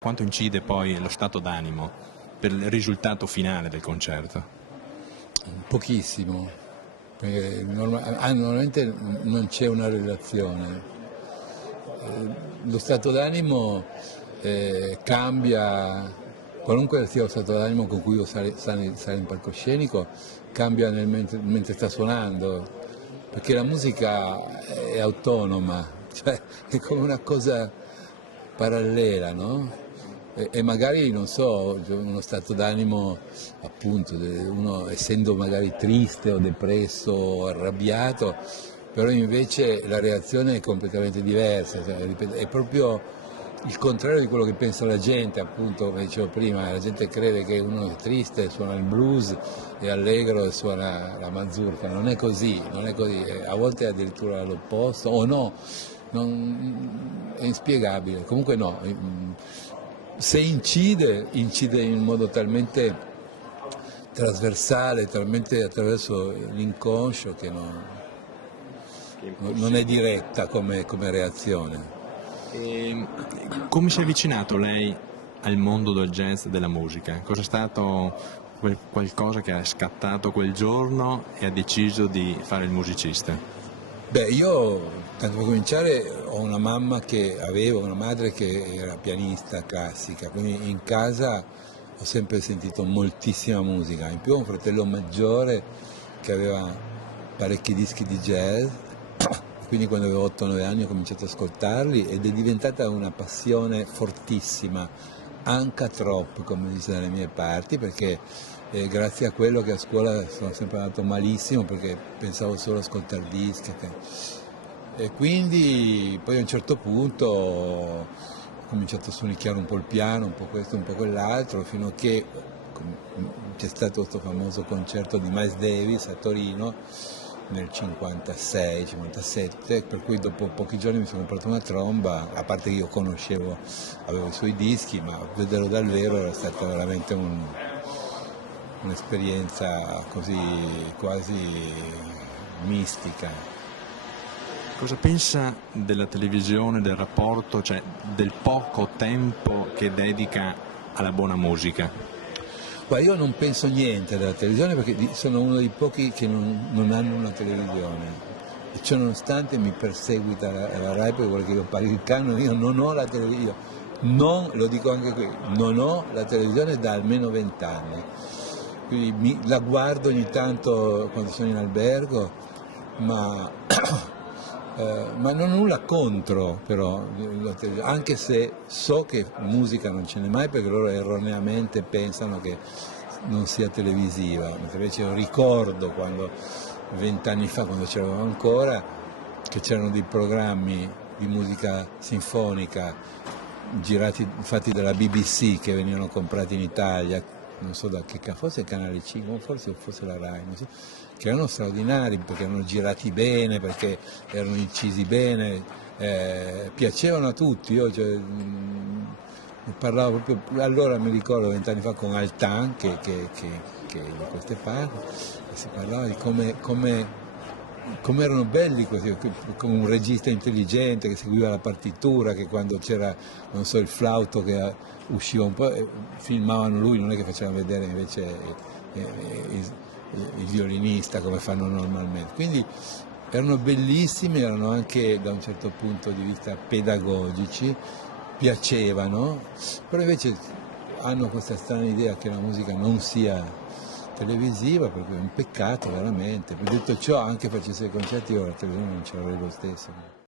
Quanto incide poi lo stato d'animo per il risultato finale del concerto? Pochissimo, perché normalmente non c'è una relazione. Lo stato d'animo cambia, qualunque sia lo stato d'animo con cui io sale in palcoscenico, cambia mentre sta suonando, perché la musica è autonoma, cioè è come una cosa parallela, no? E magari, non so, uno stato d'animo, appunto, uno essendo magari triste o depresso o arrabbiato, però invece la reazione è completamente diversa, cioè, ripeto, è proprio il contrario di quello che pensa la gente, appunto, come dicevo prima, la gente crede che uno è triste e suona il blues, è allegro e suona la mazurka, non è così, non è così, a volte è addirittura l'opposto, o no, è inspiegabile, comunque no, se incide in modo talmente trasversale, talmente attraverso l'inconscio che non è diretta come reazione. E come si è avvicinato lei al mondo del jazz e della musica? Cosa è stato qualcosa che ha scattato quel giorno e ha deciso di fare il musicista? Beh, io, tanto per cominciare, ho una una madre che era pianista classica, quindi in casa ho sempre sentito moltissima musica, in più ho un fratello maggiore che aveva parecchi dischi di jazz, quindi quando avevo 8-9 anni ho cominciato ad ascoltarli ed è diventata una passione fortissima, anche troppo, come dice dalle mie parti, perché grazie a quello che a scuola sono sempre andato malissimo perché pensavo solo a ascoltare dischi. E quindi poi a un certo punto ho cominciato a suonicchiare un po' il piano, un po' questo, un po' quell'altro, fino a che c'è stato questo famoso concerto di Miles Davis a Torino nel 56-57, per cui dopo pochi giorni mi sono comprato una tromba, a parte che io avevo i suoi dischi, ma vederlo dal vero era stata veramente un'esperienza così quasi mistica. Cosa pensa della televisione, del rapporto, cioè del poco tempo che dedica alla buona musica? Ma io non penso niente della televisione perché sono uno dei pochi che non hanno una televisione. E ciò nonostante mi perseguita la RAI perché vuole che io paghi il canone, io non ho la televisione, lo dico anche qui, non ho la televisione da almeno 20 anni. Quindi la guardo ogni tanto quando sono in albergo, ma, ma non ho nulla contro però, anche se so che musica non ce n'è mai perché loro erroneamente pensano che non sia televisiva, mentre invece io ricordo quando 20 anni fa, quando c'eravamo ancora, che c'erano dei programmi di musica sinfonica fatti dalla BBC che venivano comprati in Italia, non so da che forse il canale 5, forse fosse la RAI, non so, che erano straordinari perché erano girati bene, perché erano incisi bene, piacevano a tutti. Io parlavo proprio, allora mi ricordo 20 anni fa con Altan, che di queste parti, e si parlava di come erano belli questi, con un regista intelligente che seguiva la partitura, che quando c'era, non so, il flauto che usciva un po', filmavano lui, non è che facevano vedere invece il violinista come fanno normalmente. Quindi erano bellissimi, erano anche da un certo punto di vista pedagogici, piacevano, però invece hanno questa strana idea che la musica non sia televisiva, perché è un peccato veramente. Per detto ciò, anche facesse i concerti io la televisione non ce l'avrei lo stesso.